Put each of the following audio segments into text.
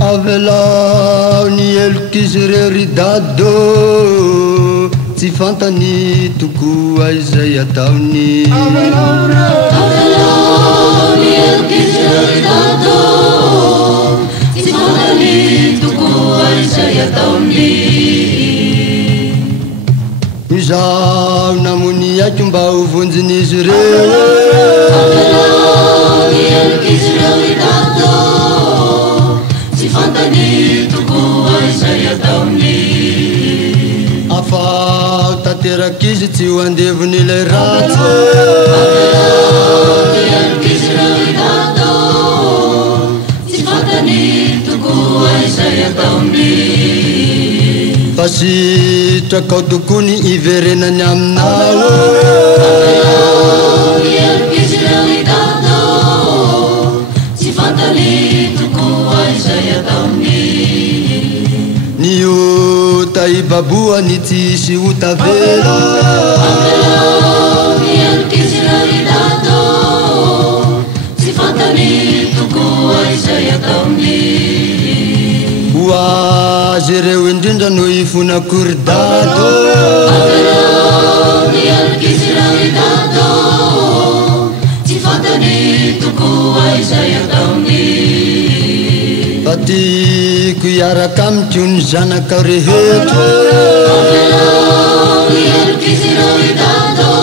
Avelao ny elokizy rery dado, tsy fantany tokoa izay ataony. Avelao ny elokizy rery dado, tsy fantany tokoa izay ataony. Izaho namony aiky mba ho vonjin'izy ireo. Avelao ny elokizy rery dado, tsy fantany tokoa izay ataony. Afaho tanterak'izy tsy ho andevony ilay ratsy. Avelao ny elokizy rery dado, tsy fantany tokoa izay ataony. Fa sitrakao tokoa ny iverenany aminao. Avelao ny elokizy rery dado, tsy fantany tokoa izay ataony. Ny ota ibaboany tsisy ota velo. Avelao ny elokizy rery dado, tsy fantany tokoa izay ataony. Ho azy ireo indrindra no ifonakory dado. Avelao ny elokizy rery dado, tsy fantany tokoa izay ataony. Fa tiako hiaraka amiko ny zanakao rehetra. Avelao ny elokizy rery dado,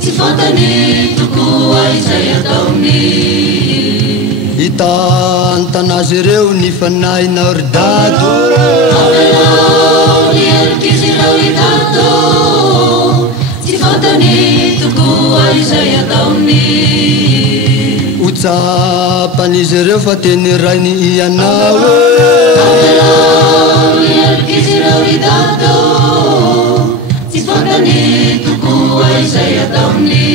tsy fantany tokoa izay ataony. Hitantanazy ireo ny fanahinao ry dado. Avelao ny elokizy rery dado, tsy fantany tokoa izay ataony. Hotsapan'izy ireo fa teny rainy ianao. Avelao ny elokizy rery dado, tsy fantany tokoa izay ataony.